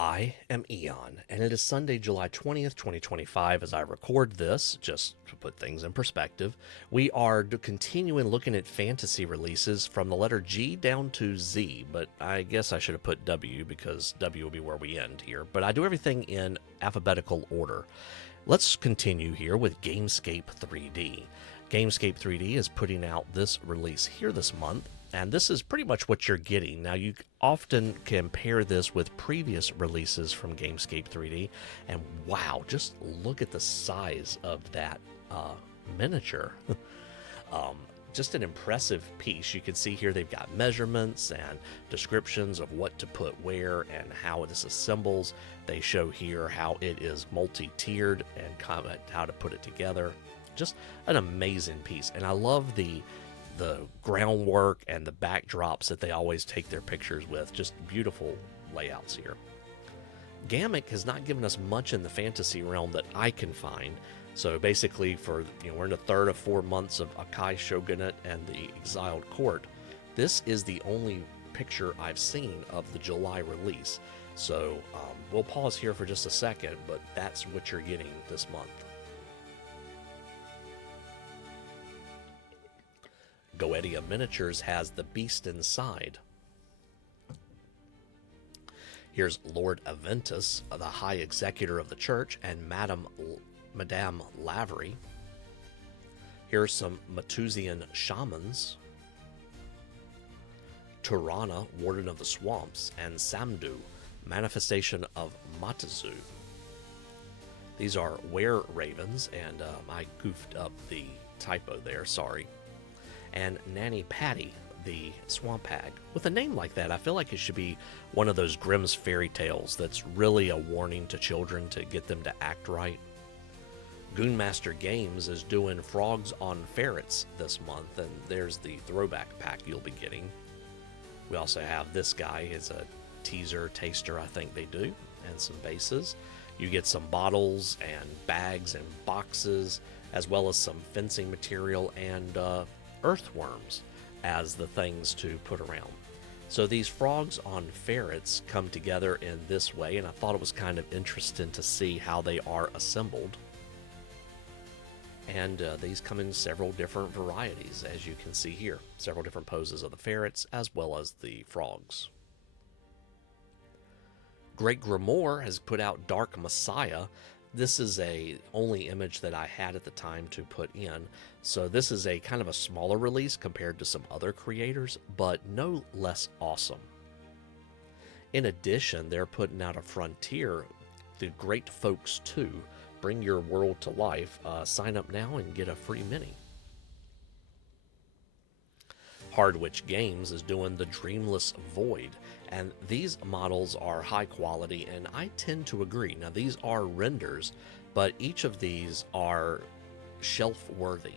I am Eon, and it is Sunday, July 20th, 2025, as I record this, just to put things in perspective. We are continuing looking at fantasy releases from the letter G down to Z, but I guess I should have put W because W will be where we end here. But I do everything in alphabetical order. Let's continue here with Gamescape 3D. Gamescape 3D is putting out this release here this month, and this is pretty much what you're getting. Now, you often compare this with previous releases from Gamescape 3D, and wow, just look at the size of that miniature. Just an impressive piece. You can see here they've got measurements and descriptions of what to put where and how this assembles. They show here how it is multi-tiered and comment how to put it together. Just an amazing piece, and I love the groundwork and the backdrops that they always take their pictures with. Just beautiful layouts here. Ghamak has not given us much in the fantasy realm that I can find. So basically, we're in the third of 4 months of Akai Shogunate and the Exiled Court. This is the only picture I've seen of the July release. So we'll pause here for just a second, but that's what you're getting this month. Goetia Miniatures has the Beast Inside. Here's Lord Aventus, the High Executor of the Church, and Madame Lavery. Here's some Matusian Shamans. Turana, Warden of the Swamps, and Samdu, Manifestation of Matazu. These are Were Ravens, and I goofed up the typo there, sorry. And Nanny Patty, the Swamp Hag. With a name like that, I feel like it should be one of those Grimm's fairy tales that's really a warning to children to get them to act right. Goonmaster Games is doing Frogs on Ferrets this month, and there's the throwback pack you'll be getting. We also have this guy. It's a teaser taster, I think they do, and some bases. You get some bottles and bags and boxes, as well as some fencing material and earthworms as the things to put around. So these Frogs on Ferrets come together in this way, and I thought it was kind of interesting to see how they are assembled. And these come in several different varieties, as you can see here. Several different poses of the ferrets, as well as the frogs. Great Grimoire has put out Dark Messiah. This is a only image that I had at the time to put in. So this is a kind of a smaller release compared to some other creators, but no less awesome. In addition, they're putting out a Frontier, the Great Folks 2, Bring Your World to Life. Sign up now and get a free mini. Hardwitch Games is doing the Dreamless Void, and these models are high quality, and I tend to agree. Now, these are renders, but each of these are shelf worthy.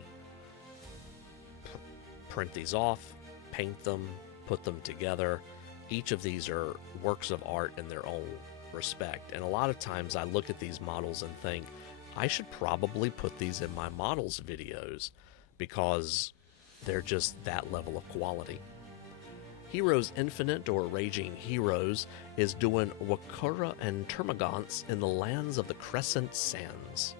Print these off, paint them, put them together. Each of these are works of art in their own respect, and a lot of times I look at these models and think I should probably put these in my models videos because they're just that level of quality. Heroes Infinite, or Raging Heroes, is doing Wakura and Termagants in the lands of the Crescent Sands.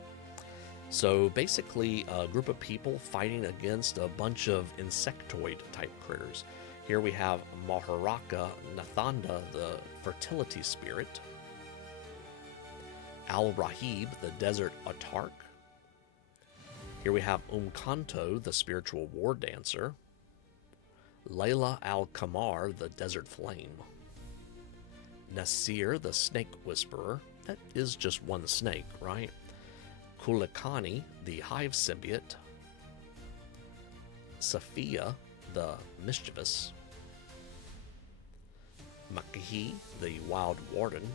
So basically a group of people fighting against a bunch of insectoid type critters. Here we have Maharaka Nathanda, the fertility spirit. Al-Rahib, the desert autarch. Here we have Umkanto, the spiritual war dancer. Layla al-Kamar, the desert flame. Nasir, the snake whisperer. That is just one snake, right? Kulikani, the hive symbiote. Safiya, the mischievous. Makahi, the wild warden.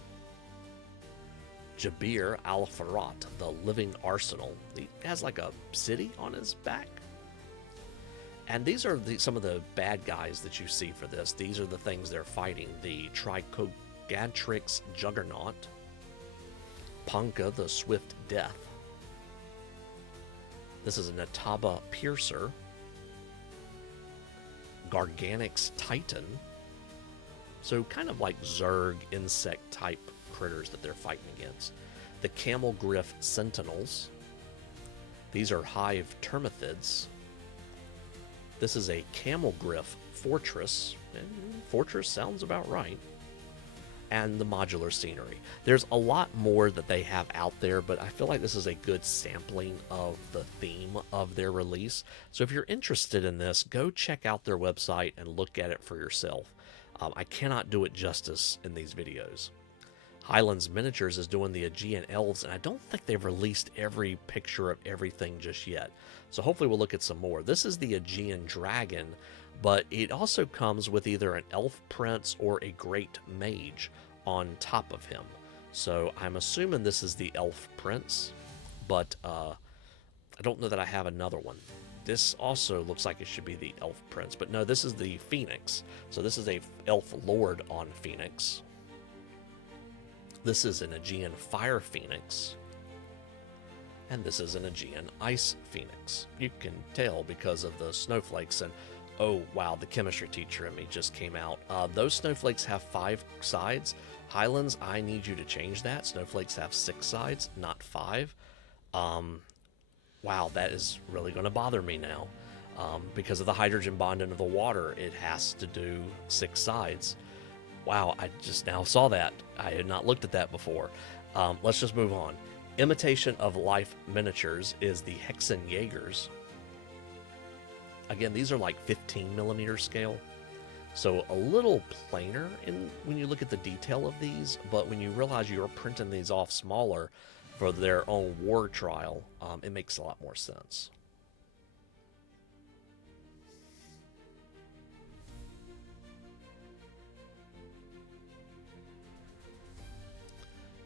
Jabir al-Farat, the living arsenal. He has like a city on his back. And these are some of the bad guys that you see for this. These are the things they're fighting. The Tricogatrix Juggernaut. Punga, the Swift Death. This is a Nataba Piercer. Garganix Titan. So kind of like Zerg insect type critters that they're fighting against. The Camel Griff Sentinels. These are Hive Termithids. This is a Camel Griff Fortress. And Fortress sounds about right. And the modular scenery. There's a lot more that they have out there, but I feel like this is a good sampling of the theme of their release. So if you're interested in this, go check out their website and look at it for yourself. I cannot do it justice in these videos. Highlands Miniatures is doing the Aegean Elves, and I don't think they've released every picture of everything just yet. So hopefully we'll look at some more. This is the Aegean Dragon, but it also comes with either an elf prince or a great mage on top of him. So I'm assuming this is the elf prince, but I don't know that I have another one. This also looks like it should be the elf prince, but no, this is the phoenix. So this is a elf lord on phoenix. This is an Aegean fire phoenix. And this is an Aegean ice phoenix. You can tell because of the snowflakes. And oh wow, the chemistry teacher in me just came out. Those snowflakes have 5 sides. Highlands, I need you to change that. Snowflakes have 6 sides, not 5. Wow, that is really going to bother me now. Because of the hydrogen bond into the water, it has to do 6 sides. Wow, I just now saw that. I had not looked at that before. Let's just move on. Imitation of Life Miniatures is the Hexen Jaegers. Again, these are like 15mm scale, so a little plainer when you look at the detail of these, but when you realize you're printing these off smaller for their own war trial, it makes a lot more sense.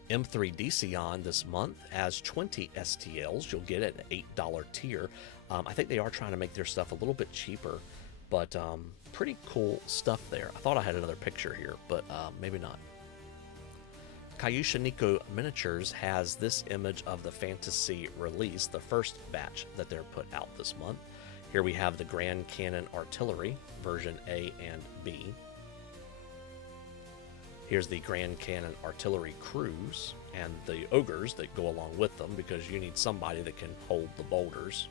M3DCon this month has 20 STLs. You'll get it at an $8 tier. I think they are trying to make their stuff a little bit cheaper, but pretty cool stuff there. I thought I had another picture here, but maybe not. Kyoushuneko Miniatures has this image of the fantasy release, the first batch that they're put out this month. Here we have the Grand Cannon Artillery, version A and B. Here's the Grand Cannon Artillery Crews and the ogres that go along with them, because you need somebody that can hold the boulders.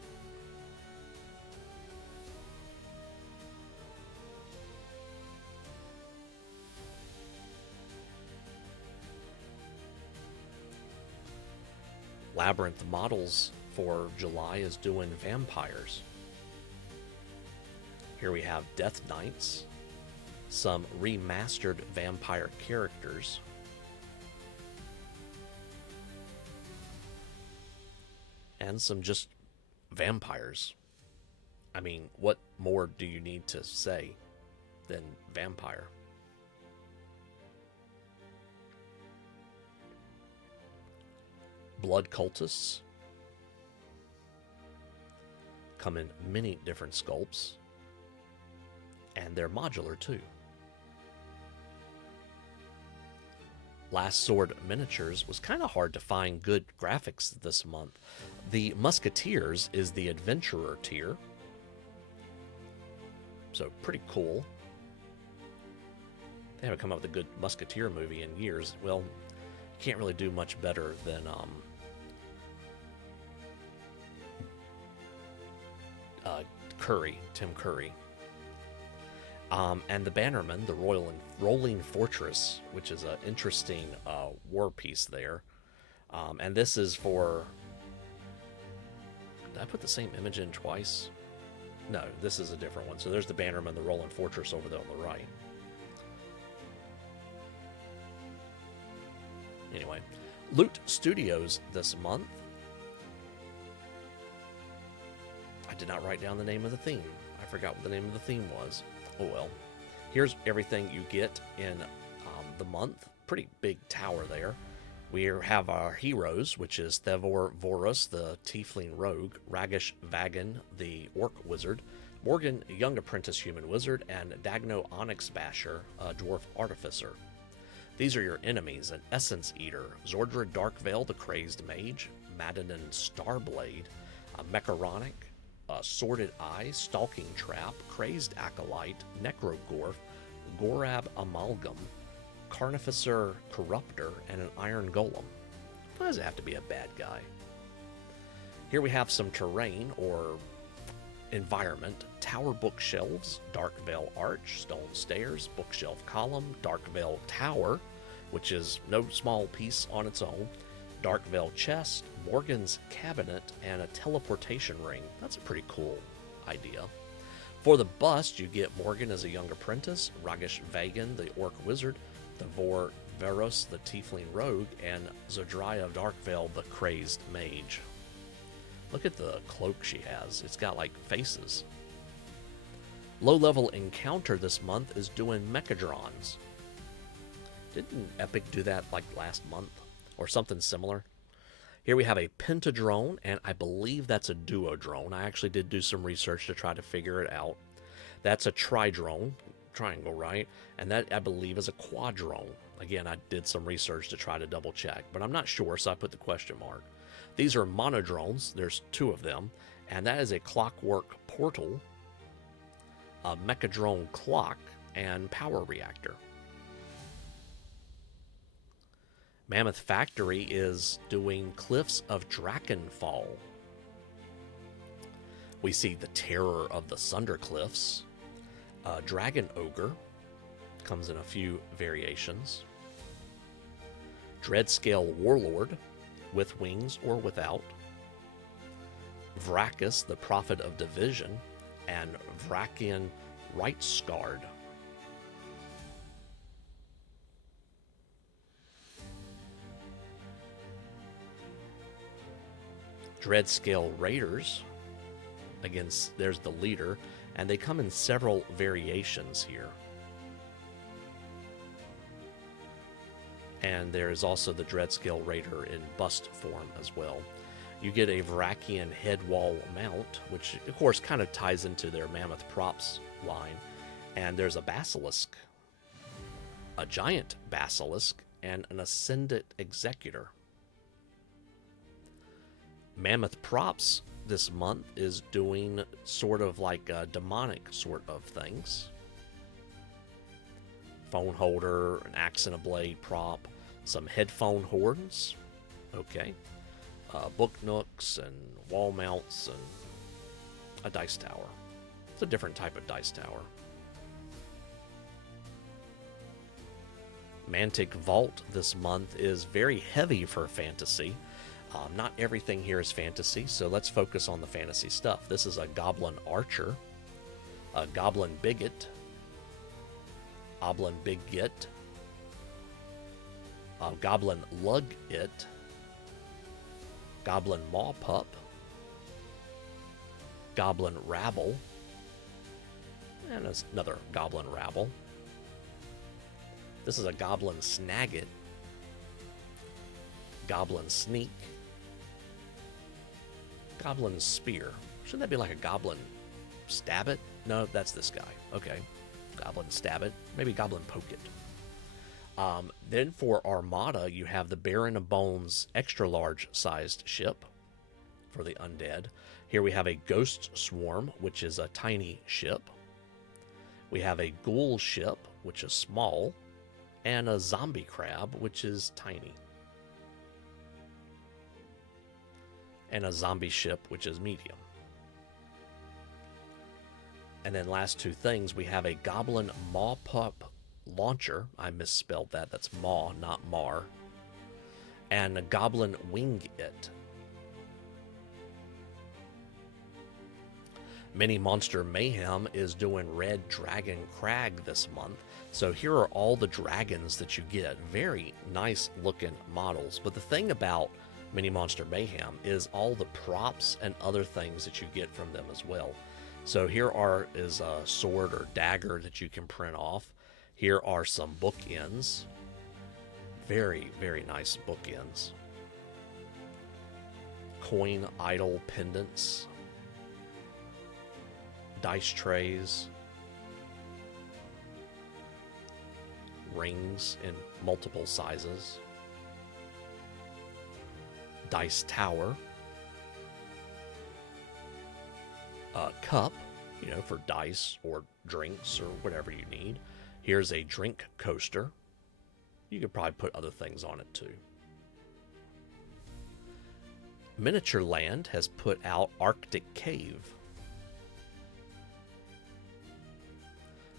Labyrinth Models for July is doing vampires. Here we have Death Knights, some remastered vampire characters, and some just vampires. I mean, what more do you need to say than vampire? Blood cultists come in many different sculpts, and they're modular too. Last Sword Miniatures was kind of hard to find good graphics this month. The Musketeers is the Adventurer tier, so pretty cool. They haven't come up with a good Musketeer movie in years. Well, you can't really do much better than Tim Curry. And the Bannerman, the Rolling Fortress, which is an interesting war piece there. And this is for... Did I put the same image in twice? No, this is a different one. So there's the Bannerman, the Rolling Fortress over there on the right. Anyway, Loot Studios this month. I did not write down the name of the theme. I forgot what the name of the theme was. Oh well. Here's everything you get in the month. Pretty big tower there. We have our heroes, which is Thevor Vorus, the Tiefling Rogue, Ragish Vagan, the Orc Wizard, Morgan, Young Apprentice Human Wizard, and Dagno Onyx Basher, a Dwarf Artificer. These are your enemies: an Essence Eater, Zordra Darkveil, the Crazed Mage, Madanon Starblade, a Mecharonik, Sordid Eye, Stalking Trap, Crazed Acolyte, Necrogorf, Gorab Amalgam, Carnificer Corruptor, and an Iron Golem. Why does it have to be a bad guy? Here we have some terrain or environment. Tower bookshelves, Dark Veil Arch, stone stairs, bookshelf column, Dark Veil Tower, which is no small piece on its own, Dark Veil chest, Morgan's cabinet, and a teleportation ring. That's a pretty cool idea. For the bust, you get Morgan as a young apprentice, Ragish Vagan, the orc wizard, Thavor Veros, the tiefling rogue, and Zodria of Darkveil, the crazed mage. Look at the cloak she has. It's got like faces. Low-level encounter this month is doing Mechadrons. Didn't Epic do that like last month or something similar? Here we have a Pentadrone, and I believe that's a Duodrone. I actually did do some research to try to figure it out. That's a Tridrone, triangle, right? And that, I believe, is a Quadrone. Again, I did some research to try to double check, but I'm not sure, so I put the question mark. These are Monodrones. There's 2 of them, and that is a Clockwork Portal, a Mechadrone Clock, and Power Reactor. Mammoth Factory is doing Cliffs of Drakenfall. We see the Terror of the Sunder Cliffs. Dragon Ogre comes in a few variations. Dreadscale Warlord, with wings or without. Vracus, the Prophet of Division, and Vrakian Rightsguard. Dreadscale Raiders, against there's the leader, and they come in several variations here. And there is also the Dreadscale Raider in bust form as well. You get a Vrakian headwall mount, which of course kind of ties into their Mammoth Props line. And there's a Basilisk, a Giant Basilisk, and an Ascendant Executor. Mammoth Props this month is doing sort of like demonic sort of things. Phone holder, an axe and a blade prop, some headphone horns, okay, book nooks and wall mounts, and a dice tower. It's a different type of dice tower. Mantic Vault this month is very heavy for fantasy. Not everything here is fantasy, so let's focus on the fantasy stuff. This is a Goblin Archer, a Goblin Bigot, Oblin Big Git, Goblin Lug It, Goblin Maw Pup, Goblin Rabble, and another Goblin Rabble. This is a Goblin Snagit, Goblin Sneak, Goblin Spear. Shouldn't that be like a Goblin Stab It? No, that's this guy. Okay. Goblin Stab It. Maybe Goblin Poke It. Then for Armada, you have the Baron of Bones extra large sized ship for the undead. Here we have a Ghost Swarm, which is a tiny ship. We have a Ghoul Ship, which is small, and a Zombie Crab, which is tiny. And a Zombie Ship, which is medium. And then last 2 things, we have a Goblin Maw Pup Launcher. I misspelled that. That's Maw, not Mar. And a Goblin Wing It. Mini Monster Mayhem is doing Red Dragon Crag this month. So here are all the dragons that you get. Very nice looking models. But the thing about Mini Monster Mayhem is all the props and other things that you get from them as well. So here is a sword or dagger that you can print off. Here are some bookends. Very, very nice bookends. Coin idol pendants. Dice trays. Rings in multiple sizes. Dice tower. Cup, for dice or drinks or whatever you need. Here's a drink coaster. You could probably put other things on it too. Miniature Land has put out Arctic Cave,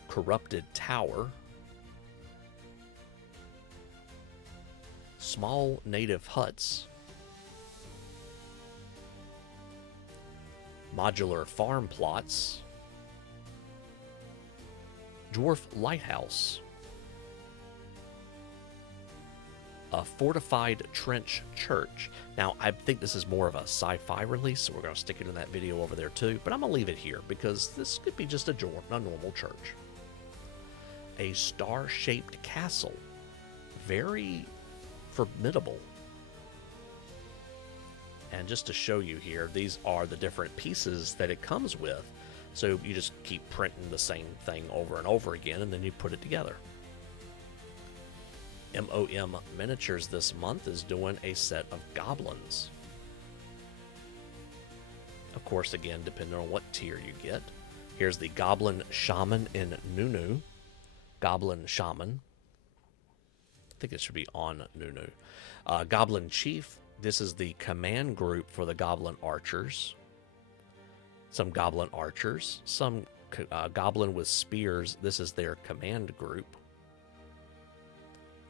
Corrupted Tower, Small Native Huts, Modular Farm Plots, Dwarf Lighthouse, a Fortified Trench Church. Now, I think this is more of a sci-fi release, so we're going to stick it in that video over there too, but I'm going to leave it here because this could be just a normal church. A star-shaped castle. Very formidable. And just to show you here, these are the different pieces that it comes with. So you just keep printing the same thing over and over again, and then you put it together. MOMMiniatures this month is doing a set of goblins. Of course, again, depending on what tier you get. Here's the Goblin Shaman in Nunu. Goblin Shaman. I think it should be on Nunu. Goblin Chief. This is the command group for the Goblin Archers. Some Goblin Archers. Some Goblin with Spears. This is their command group.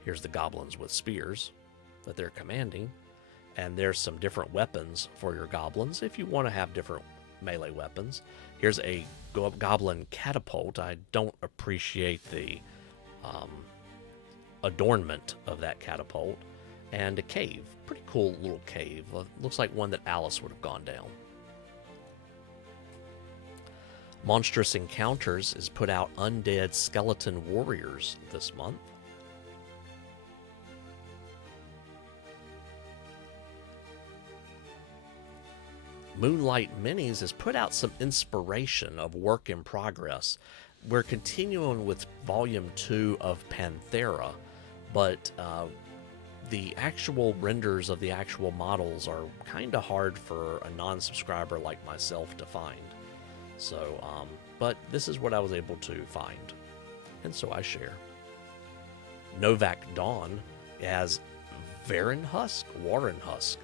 Here's the Goblins with Spears that they're commanding. And there's some different weapons for your Goblins if you want to have different melee weapons. Here's a Goblin Catapult. I don't appreciate the adornment of that catapult. And a cave. Pretty cool little cave. Looks like one that Alice would have gone down. Monstrous Encounters has put out Undead Skeleton Warriors this month. Moonlight Minis has put out some inspiration of work in progress. We're continuing with Volume 2 of Panthera, but the actual renders of the actual models are kind of hard for a non-subscriber like myself to find. So, but this is what I was able to find, and so I share. Novac Dawn has Varen Husk, Warren Husk,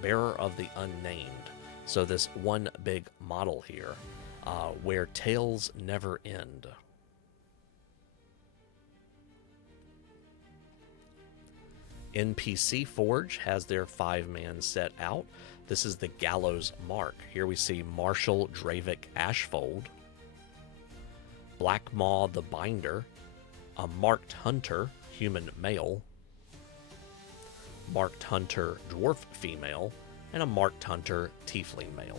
Bearer of the Unnamed. So this one big model here, where tales never end. NPC Forge has their 5-man set out. This is the Gallows Mark. Here we see Marshall Dravik Ashfold, Black Maw the Binder, a Marked Hunter, human male, Marked Hunter dwarf female, and a Marked Hunter tiefling male.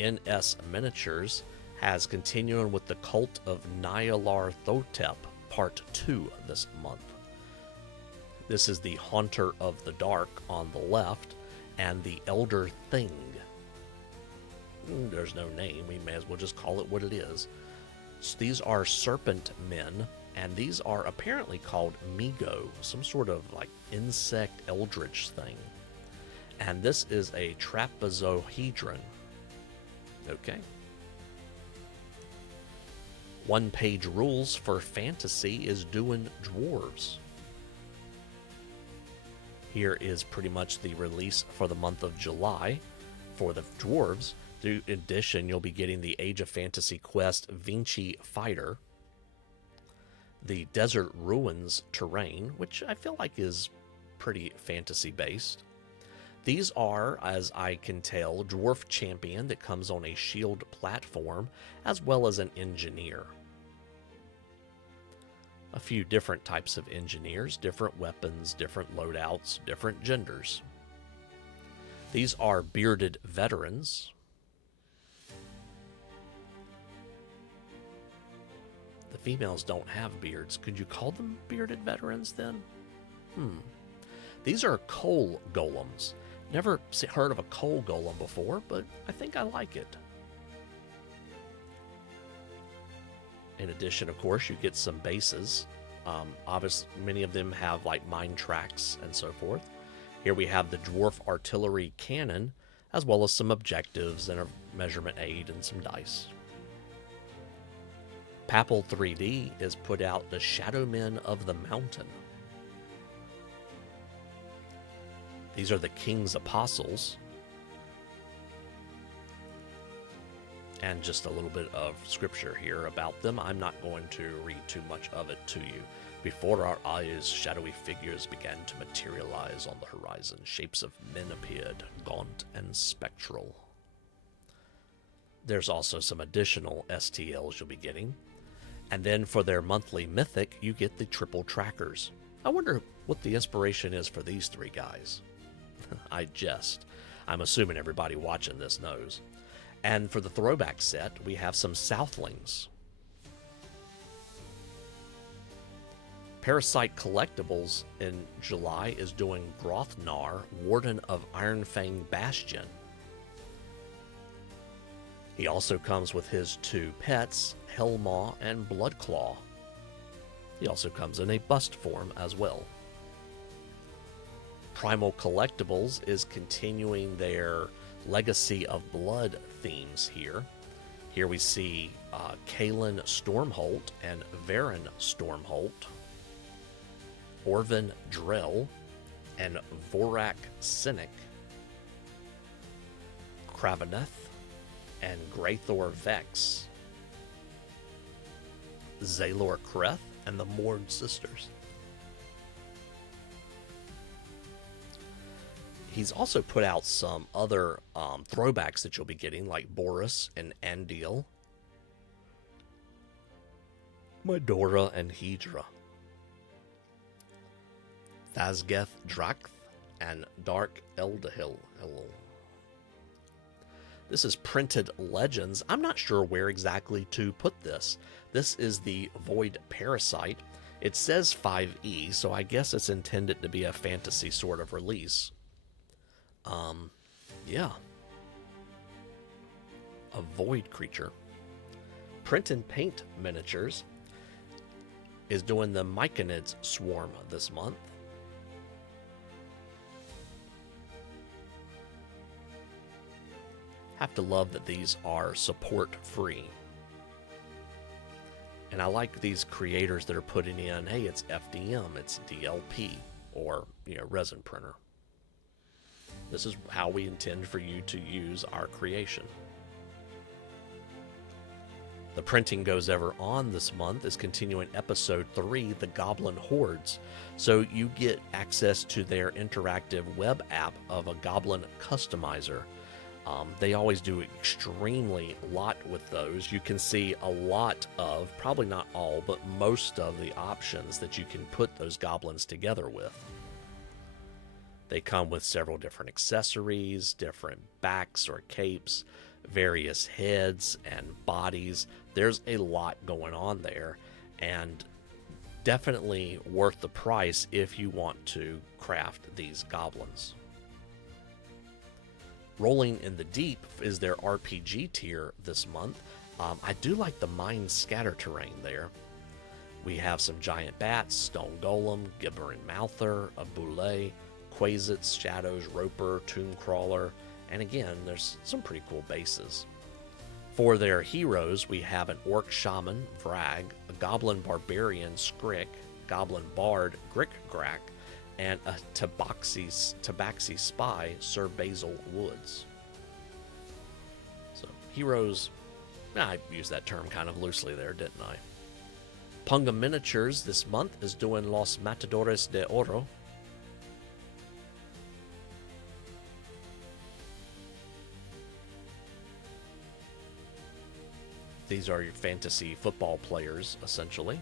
NS Miniatures has continuing with the Cult of Nyarlathotep Part 2 this month. This is the Haunter of the Dark on the left, and the Elder Thing. There's no name, we may as well just call it what it is. So these are serpent men, and these are apparently called Migo, some sort of like insect eldritch thing. And this is a trapezohedron. Okay. One-page rules for fantasy is doing dwarves. Here is pretty much the release for the month of July for the dwarves. In addition, you'll be getting the Age of Fantasy Quest Vinci Fighter, the Desert Ruins Terrain, which I feel like is pretty fantasy-based. These are, as I can tell, Dwarf Champion that comes on a shield platform, as well as an Engineer. A few different types of Engineers, different weapons, different loadouts, different genders. These are Bearded Veterans. The females don't have beards. Could you call them Bearded Veterans then? These are Coal Golems. Never heard of a Coal Golem before, but I think I like it. In addition, of course, you get some bases. Obviously, many of them have like mine tracks and so forth. Here we have the Dwarf Artillery Cannon, as well as some objectives and a measurement aid and some dice. Papal 3D has put out the Shadow Men of the Mountain. These are the King's Apostles. And just a little bit of scripture here about them. I'm not going to read too much of it to you. Before our eyes, shadowy figures began to materialize on the horizon. Shapes of men appeared, gaunt and spectral. There's also some additional STLs you'll be getting. And then for their monthly mythic, you get the triple trackers. I wonder what the inspiration is for these three guys. I jest. I'm assuming everybody watching this knows. And for the throwback set, we have some Southlings. Parasite Collectibles in July is doing Grothnar, Warden of Ironfang Bastion. He also comes with his two pets, Hellmaw and Bloodclaw. He also comes in a bust form as well. Primal Collectibles is continuing their Legacy of Blood themes here. Here we see Kalen Stormholt and Varen Stormholt, Orvin Drell and Vorak Cynic, Kraveneth and Greythor Vex, Zaylor Kreth and the Morn Sisters. He's also put out some other throwbacks that you'll be getting, like Boris and Andil, Medora and Hedra, Thasgeth Drakth, and Dark Eldahil. This is Printed Legends. I'm not sure where exactly to put this. This is the Void Parasite. It says 5e, so I guess it's intended to be a fantasy sort of release. Yeah. A void creature. Print and Paint Miniatures is doing the Myconids Swarm this month. Have to love that these are support free. And I like these creators that are putting in, hey, it's FDM, it's DLP, or, resin printer. This is how we intend for you to use our creation. The Printing Goes Ever On this month is continuing episode 3, The Goblin Hordes. So you get access to their interactive web app of a Goblin Customizer. They always do extremely lot with those. You can see a lot of, probably not all, but most of the options that you can put those goblins together with. They come with several different accessories, different backs or capes, various heads and bodies. There's a lot going on there, and definitely worth the price if you want to craft these goblins. Rolling in the Deep is their RPG tier this month. I do like the Mine Scatter terrain there. We have some giant bats, Stone Golem, Gibberin Mouther, a Boule, Quasits, Shadows, Roper, Tomb Crawler, and again, there's some pretty cool bases. For their heroes, we have an Orc Shaman, Vrag, a Goblin Barbarian, Skrick, Goblin Bard, Grick-Grack, and a Tabaxi Spy, Sir Basil Woods. So, heroes, I used that term kind of loosely there, didn't I? Punga Miniatures this month is doing Los Matadores de Oro. These are your fantasy football players, essentially.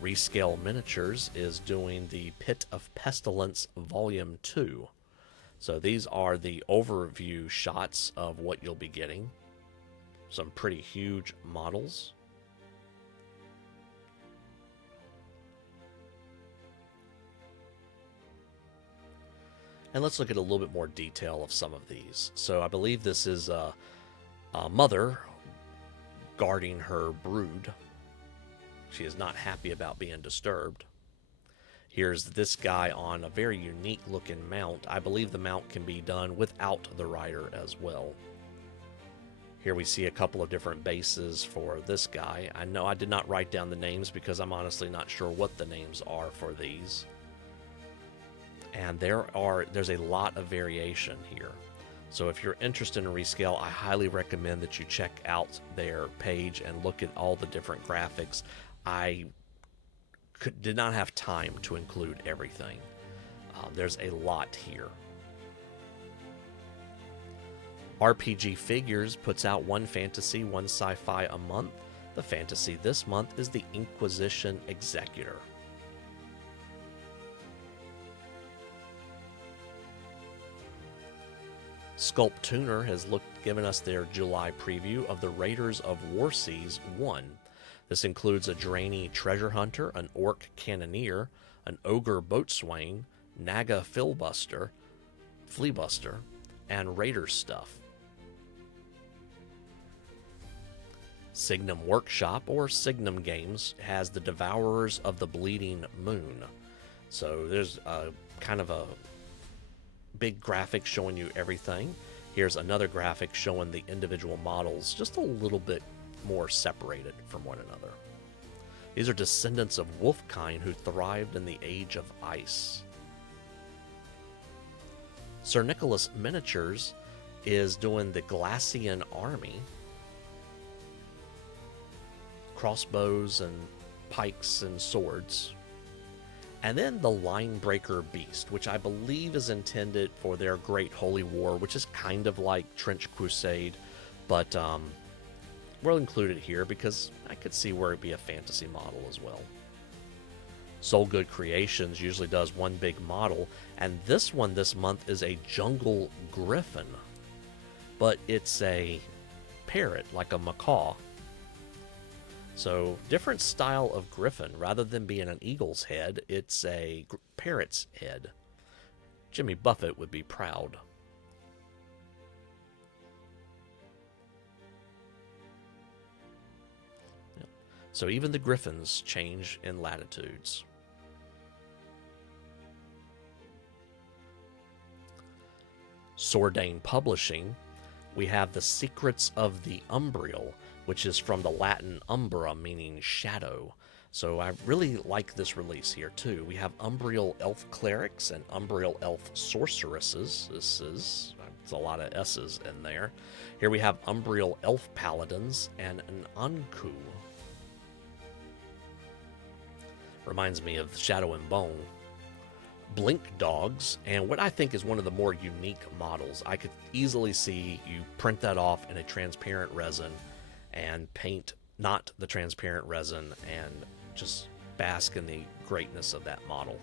Rescale Miniatures is doing the Pit of Pestilence Volume 2. So these are the overview shots of what you'll be getting. Some pretty huge models. And let's look at a little bit more detail of some of these. So I believe this is a mother guarding her brood. She is not happy about being disturbed. Here's this guy on a very unique looking mount. I believe the mount can be done without the rider as well. Here we see a couple of different bases for this guy. I know I did not write down the names because I'm honestly not sure what the names are for these. And there's a lot of variation here. So if you're interested in Rescale, I highly recommend that you check out their page and look at all the different graphics. I did not have time to include everything. There's a lot here. RPG Figures puts out one fantasy, one sci-fi a month. The fantasy this month is the Inquisition Executor. Sculptooner has given us their July preview of the Raiders of Warseas 1. This includes a Draenei Treasure Hunter, an Orc Cannoneer, an Ogre Boatswain, Naga Fleabuster, and Raider stuff. Signum Workshop, or Signum Games, has the Devourers of the Bleeding Moon. So there's kind of a big graphic showing you everything. Here's another graphic showing the individual models just a little bit more separated from one another. These are descendants of wolfkind who thrived in the Age of Ice. Sir Nicholas Miniatures is doing the Glacian Army. Crossbows and pikes and swords. And then the Linebreaker Beast, which I believe is intended for their Great Holy War, which is kind of like Trench Crusade, but we'll include it here because I could see where it'd be a fantasy model as well. SolGood Creations usually does one big model, and this one this month is a Jungle Griffin, but it's a parrot, like a macaw. So, different style of griffin. Rather than being an eagle's head, it's a parrot's head. Jimmy Buffett would be proud. Yeah. So even the griffins change in latitudes. Sordane Publshing, we have the Secrets of the Umbriel, which is from the Latin umbra, meaning shadow. So I really like this release here too. We have Umbriel Elf Clerics and Umbriel Elf Sorceresses. It's a lot of S's in there. Here we have Umbriel Elf Paladins and an Anku. Reminds me of Shadow and Bone. Blink Dogs, and what I think is one of the more unique models. I could easily see you print that off in a transparent resin and paint not the transparent resin and just bask in the greatness of that model.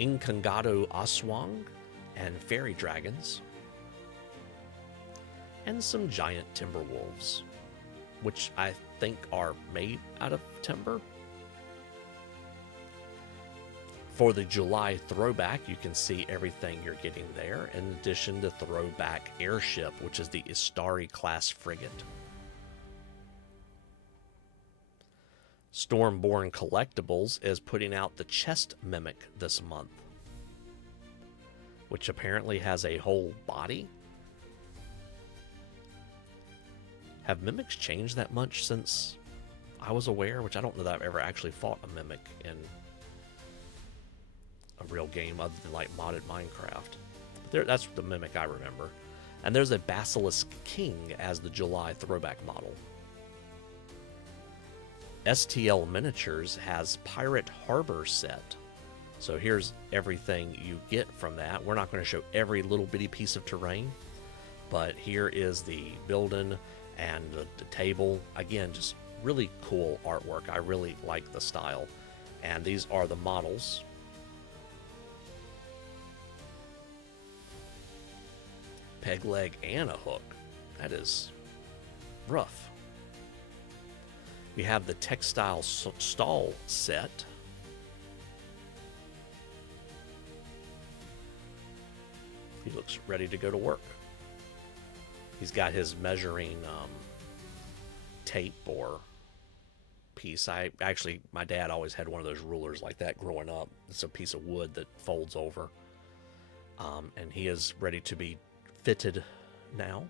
Incangado Aswang and Fairy Dragons. And some giant timber wolves, which I think are made out of timber. For the July throwback, you can see everything you're getting there, in addition to throwback airship, which is the Istari class frigate. Stormborn Collectibles is putting out the Chest Mimic this month, which apparently has a whole body. Have mimics changed that much since I was aware? Which I don't know that I've ever actually fought a mimic in a real game other than like modded Minecraft. But that's the mimic I remember. And there's a Basilisk King as the July throwback model. STL Miniatures has Pirate Harbor set. So here's everything you get from that. We're not going to show every little bitty piece of terrain, but here is the building and the table. Again, just really cool artwork. I really like the style. And these are the models. Peg leg and a hook. That is rough. We have the textile stall set. He looks ready to go to work. He's got his measuring tape or piece. My dad always had one of those rulers like that growing up. It's a piece of wood that folds over. And he is ready to be fitted now.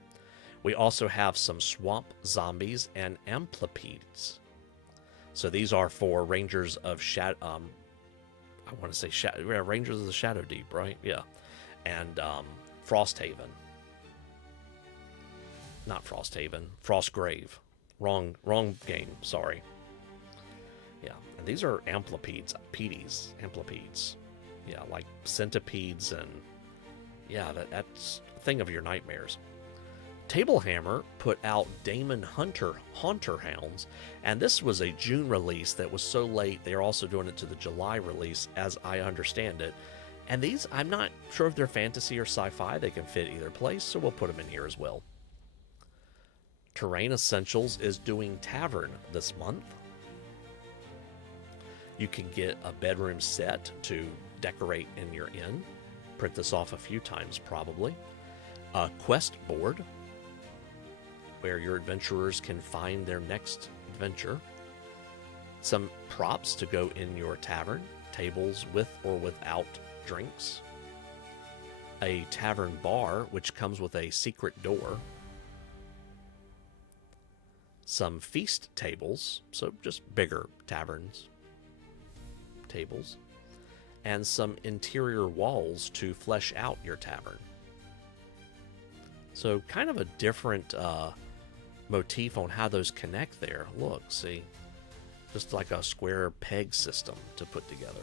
We also have some swamp zombies and amphipods. So these are for Rangers of Shadow. I want to say Rangers of the Shadow Deep, right? Yeah, and Frosthaven. Not Frosthaven, Frostgrave. Wrong game. Sorry. Yeah, and these are amphipods, amphipods. Yeah, like centipedes and yeah, that's a thing of your nightmares. Tablehammer put out Daemon Haunter Hounds, and this was a June release that was so late. They are also doing it to the July release, as I understand it. And these, I'm not sure if they're fantasy or sci-fi. They can fit either place, so we'll put them in here as well. Terrain Essentials is doing Tavern this month. You can get a bedroom set to decorate in your inn. Print this off a few times, probably. A quest board, where your adventurers can find their next adventure. Some props to go in your tavern, tables with or without drinks. A tavern bar, which comes with a secret door. Some feast tables, so just bigger taverns tables. And some interior walls to flesh out your tavern. So kind of a different motif on how those connect there. Look, see? Just like a square peg system to put together.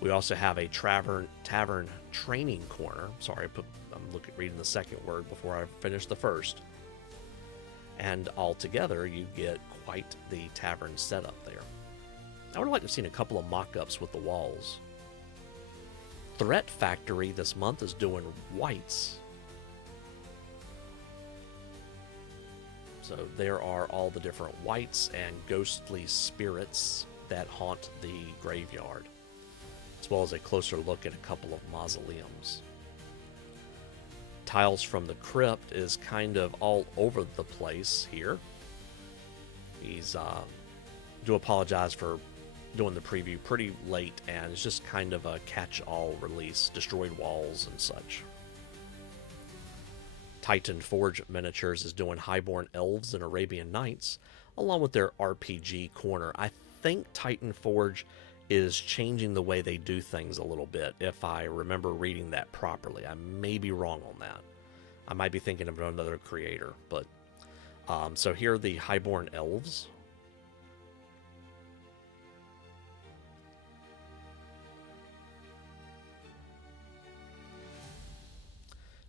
We also have a tavern training corner. Sorry, I'm reading the second word before I finish the first. And all together, you get quite the tavern setup there. I would have liked to have seen a couple of mock-ups with the walls. Threat Factory this month is doing whites. So there are all the different whites and ghostly spirits that haunt the graveyard, as well as a closer look at a couple of mausoleums. Tiles from the Crypt is kind of all over the place here. Do apologize for doing the preview pretty late, and it's just kind of a catch-all release, destroyed walls and such. Titan Forge Miniatures is doing Highborn Elves and Arabian Nights, along with their RPG corner. I think Titan Forge is changing the way they do things a little bit, if I remember reading that properly. I may be wrong on that. I might be thinking of another creator, but so here are the Highborn Elves.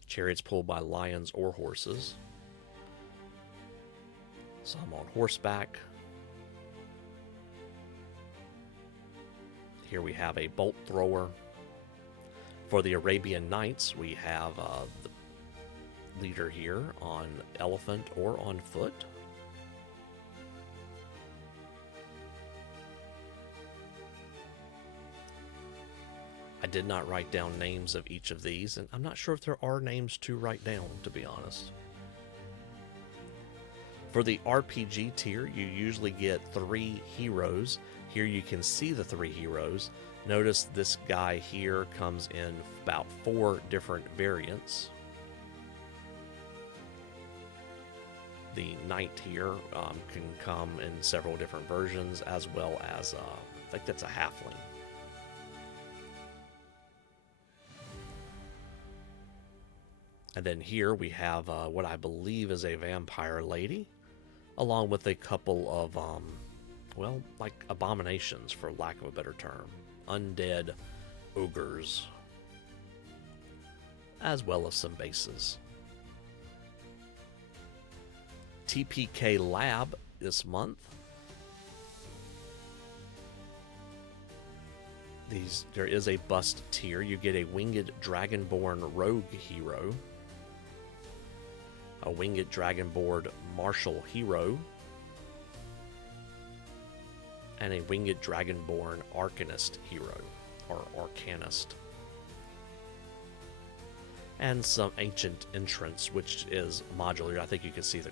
Chariots pulled by lions or horses. Some on horseback. Here we have a bolt thrower. For the Arabian Nights, we have the leader here on elephant or on foot. I did not write down names of each of these, and I'm not sure if there are names to write down, to be honest. For the RPG tier, you usually get 3 heroes. Here you can see the 3 heroes. Notice this guy here comes in about 4 different variants. The knight here can come in several different versions, as well as, I think that's a halfling. And then here we have what I believe is a vampire lady, along with a couple of, well, like abominations, for lack of a better term. Undead ogres, as well as some bases. TPK Lab this month. There is a bust tier. You get a winged dragonborn rogue hero, a winged dragonborn martial hero, and a winged dragonborn arcanist hero, or arcanist. And some ancient entrance, which is modular. I think you can see the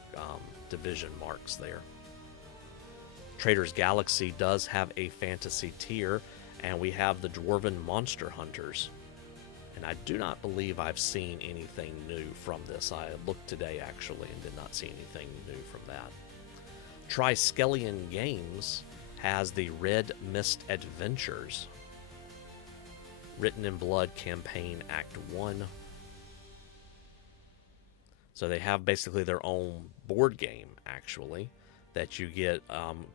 division marks there. Trader's Galaxy does have a fantasy tier, and we have the Dwarven Monster Hunters. And I do not believe I've seen anything new from this. I looked today, actually, and did not see anything new from that. Triskelion Games has the Red Mist Adventures. Written in Blood Campaign Act 1. So they have basically their own board game, actually, that you get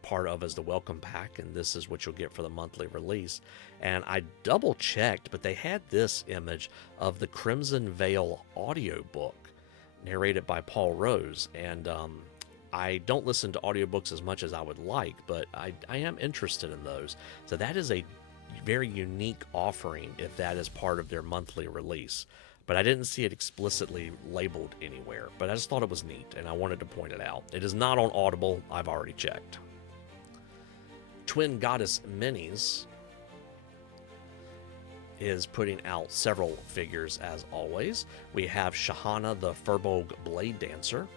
part of as the welcome pack, and this is what you'll get for the monthly release. And I double checked, but they had this image of the Crimson Veil audiobook narrated by Paul Rose, and I don't listen to audiobooks as much as I would like, but I am interested in those. So that is a very unique offering if that is part of their monthly release. But I didn't see it explicitly labeled anywhere. But I just thought it was neat, and I wanted to point it out. It is not on Audible. I've already checked. Twin Goddess Minis is putting out several figures, as always. We have Shahana the Furbolg Blade Dancer,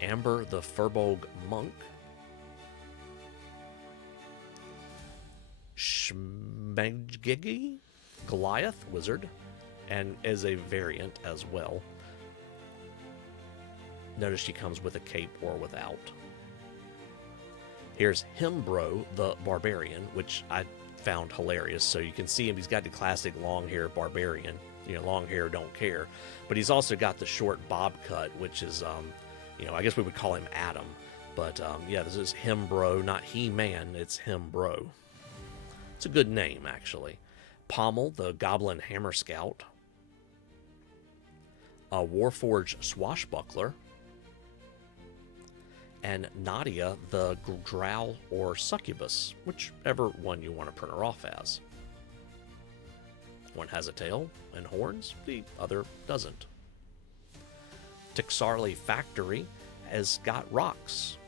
Amber the Furbolg Monk, Shmegigi Goliath Wizard, and is a variant as well. Notice she comes with a cape or without. Here's Himbro the Barbarian, which I found hilarious. So you can see him, he's got the classic long hair barbarian, you know, long hair, don't care. But he's also got the short bob cut, which is, you know, I guess we would call him Adam. But yeah, this is Himbro, not He-Man, it's Himbro. It's a good name, actually. Pommel, the Goblin Hammer Scout. A Warforged Swashbuckler. And Nadia, the Drow or Succubus, whichever one you want to print her off as. One has a tail and horns, the other doesn't. Txarli Factory has got rocks.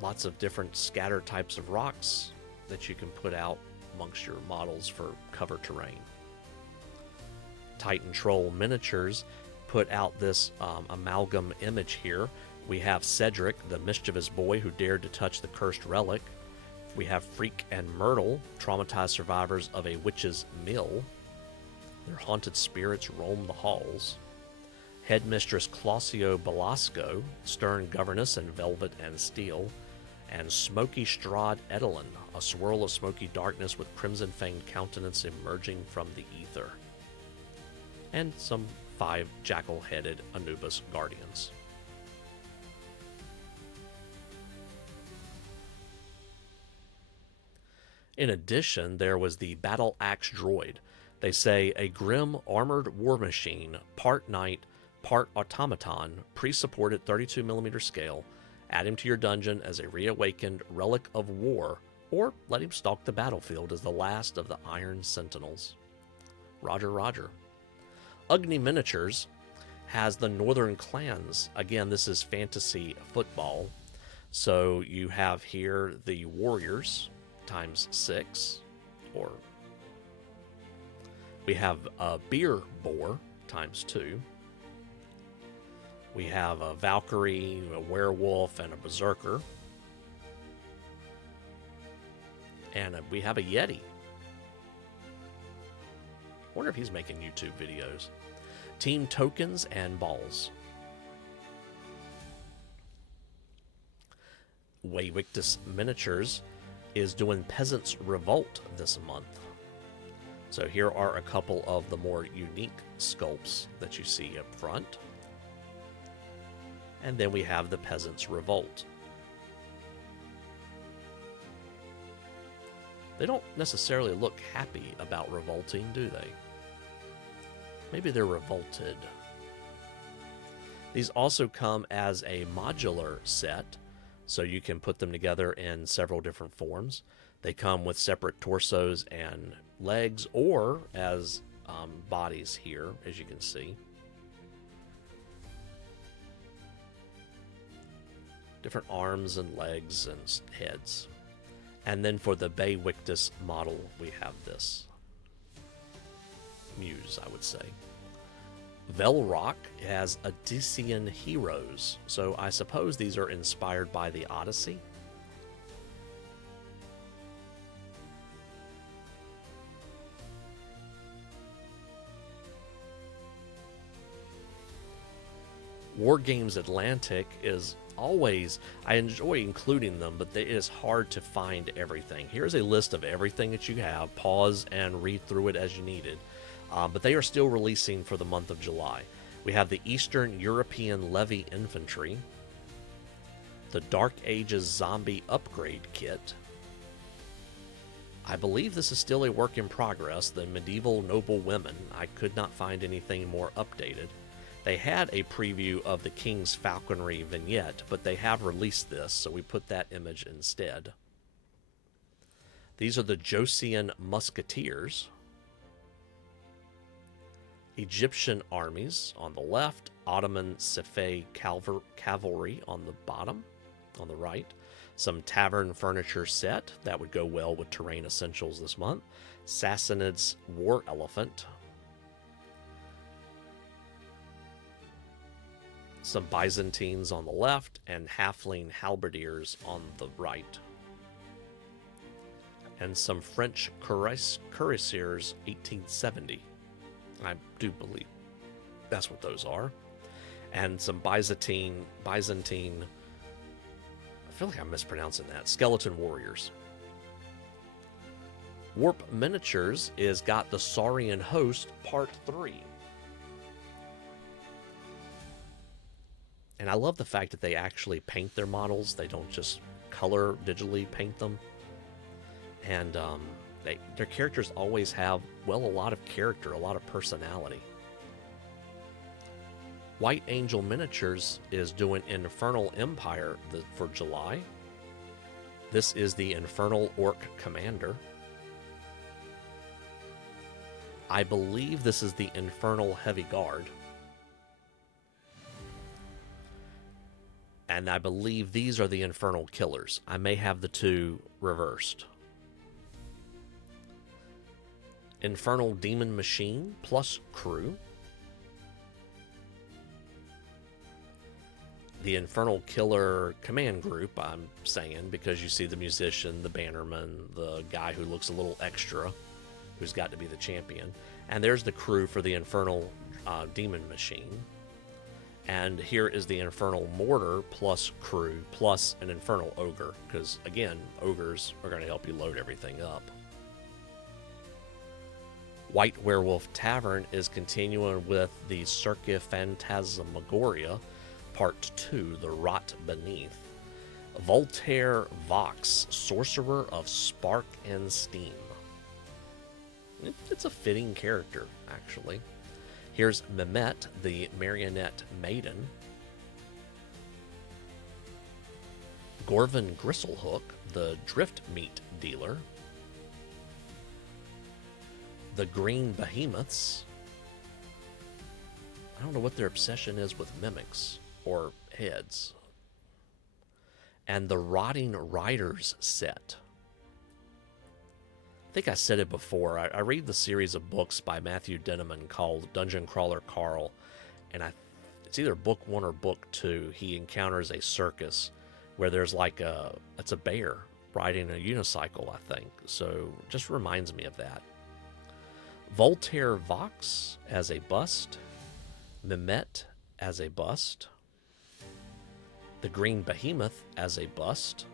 Lots of different scatter types of rocks that you can put out amongst your models for cover terrain. Titan Troll Miniatures put out this amalgam image here. We have Cedric, the mischievous boy who dared to touch the cursed relic. We have Freak and Myrtle, traumatized survivors of a witch's mill. Their haunted spirits roam the halls. Headmistress Claudio Belasco, stern governess in velvet and steel. And Smoky Strahd Edelin, a swirl of smoky darkness with crimson-fanged countenance emerging from the ether. And some 5 jackal-headed Anubis Guardians. In addition, there was the Battle Axe Droid. They say a grim armored war machine, part knight, part automaton, pre-supported 32mm scale. Add him to your dungeon as a reawakened relic of war, or let him stalk the battlefield as the last of the Iron Sentinels. Roger, roger. Ugni Miniatures has the Northern Clans. Again, this is fantasy football. So you have here the Warriors times 6, or we have a Beer Boar times 2. We have a Valkyrie, a Werewolf, and a Berserker. And we have a Yeti. Wonder if he's making YouTube videos. Team Tokens and Balls. Waywictus Miniatures is doing Peasants Revolt this month. So here are a couple of the more unique sculpts that you see up front. And then we have the Peasants Revolt. They don't necessarily look happy about revolting, do they? Maybe they're revolted. These also come as a modular set, so you can put them together in several different forms. They come with separate torsos and legs, or as bodies here, as you can see. Different arms and legs and heads. And then for the Waywictus model, we have this. Muse, I would say. Velrock has Odyssean heroes, so I suppose these are inspired by the Odyssey. War Games Atlantic is always, I enjoy including them, but it is hard to find everything. Here's a list of everything that you have. Pause and read through it as you need it. But they are still releasing for the month of July. We have the Eastern European Levy Infantry, the Dark Ages Zombie Upgrade Kit. I believe this is still a work in progress. The Medieval Noble Women. I could not find anything more updated. They had a preview of the King's Falconry vignette, but they have released this, so we put that image instead. These are the Josian Musketeers. Egyptian armies on the left, Ottoman Sifay cavalry on the bottom, on the right. Some tavern furniture set that would go well with terrain essentials this month. Sassanids War Elephant. Some Byzantines on the left and Halfling Halberdiers on the right. And some French cuirassiers 1870. I do believe that's what those are. And some Byzantine, I feel like I'm mispronouncing that, Skeleton Warriors. Warp Miniatures is got the Saurian Host Part 3. And I love the fact that they actually paint their models. They don't just color digitally paint them. And their characters always have, well, a lot of character, a lot of personality. White Angel Miniatures is doing Infernal Empire for July. This is the Infernal Orc Commander. I believe this is the Infernal Heavy Guard. And I believe these are the Infernal Killers. I may have the two reversed. Infernal Demon Machine plus crew. The Infernal Killer Command Group, I'm saying, because you see the musician, the bannerman, the guy who looks a little extra, who's got to be the champion. And there's the crew for the Infernal Demon Machine. And here is the Infernal Mortar plus crew plus an Infernal Ogre, because, again, ogres are going to help you load everything up. White Werewolf Tavern is continuing with the Circa Phantasmagoria Part 2, The Rot Beneath. Voltaire Vox, Sorcerer of Spark and Steam. It's a fitting character, actually. Here's Mehmet, the Marionette Maiden. Gorvin Gristlehook, the Drift Meat Dealer. The Green Behemoths. I don't know what their obsession is with mimics or heads. And the Rotting Riders set. I think I said it before. I read the series of books by Matthew Denneman called Dungeon Crawler Carl, and it's either book 1 or book 2. He encounters a circus where there's it's a bear riding a unicycle, I think. So just reminds me of that. Voltaire Vox as a bust. Mehmet as a bust. The Green Behemoth as a bust.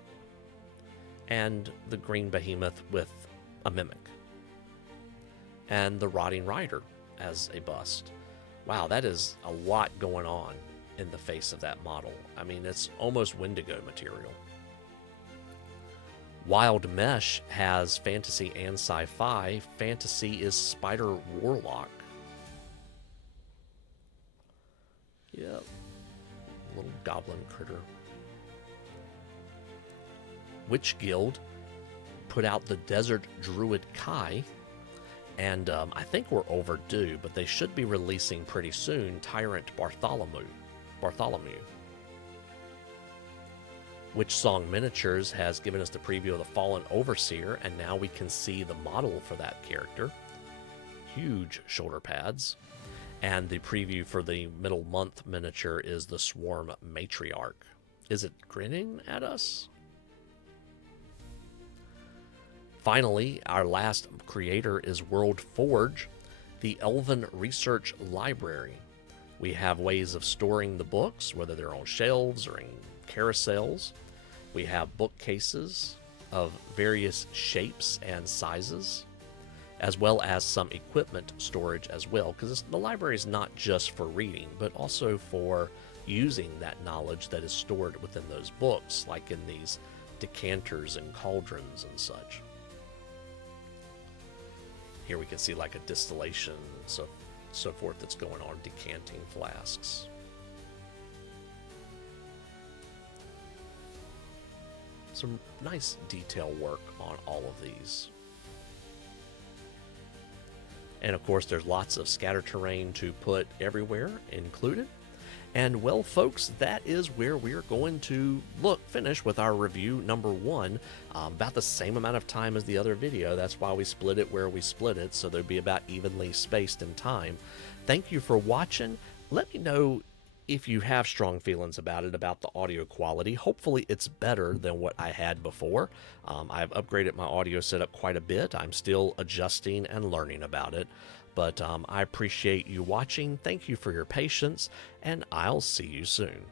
And the Green Behemoth with a mimic. And the Rotting Rider as a bust. Wow, that is a lot going on in the face of that model. I mean, it's almost Wendigo material. Wild Mesh has fantasy and sci-fi. Fantasy is Spider Warlock. Yep. Little goblin critter. Witch Guild put out the Desert Druid Kai, and I think we're overdue, but they should be releasing pretty soon Tyrant Bartholomew. Witch Song Miniatures has given us the preview of the Fallen Overseer, and now we can see the model for that character. Huge shoulder pads. And the preview for the middle month miniature is the Swarm Matriarch. Is it grinning at us? Finally, our last creator is World Forge, the Elven Research Library. We have ways of storing the books, whether they're on shelves or in carousels. We have bookcases of various shapes and sizes, as well as some equipment storage as well, because the library is not just for reading, but also for using that knowledge that is stored within those books, like in these decanters and cauldrons and such. Here we can see like a distillation and so forth that's going on, decanting flasks. Some nice detail work on all of these. And of course, there's lots of scatter terrain to put everywhere included. And well, folks, that is where we're going to finish with our review number 1. About the same amount of time as the other video. That's why we split it where we split it, so there'd be about evenly spaced in time. Thank you for watching. Let me know if you have strong feelings about it, about the audio quality. Hopefully it's better than what I had before. I've upgraded my audio setup quite a bit. I'm still adjusting and learning about it. But I appreciate you watching. Thank you for your patience, and I'll see you soon.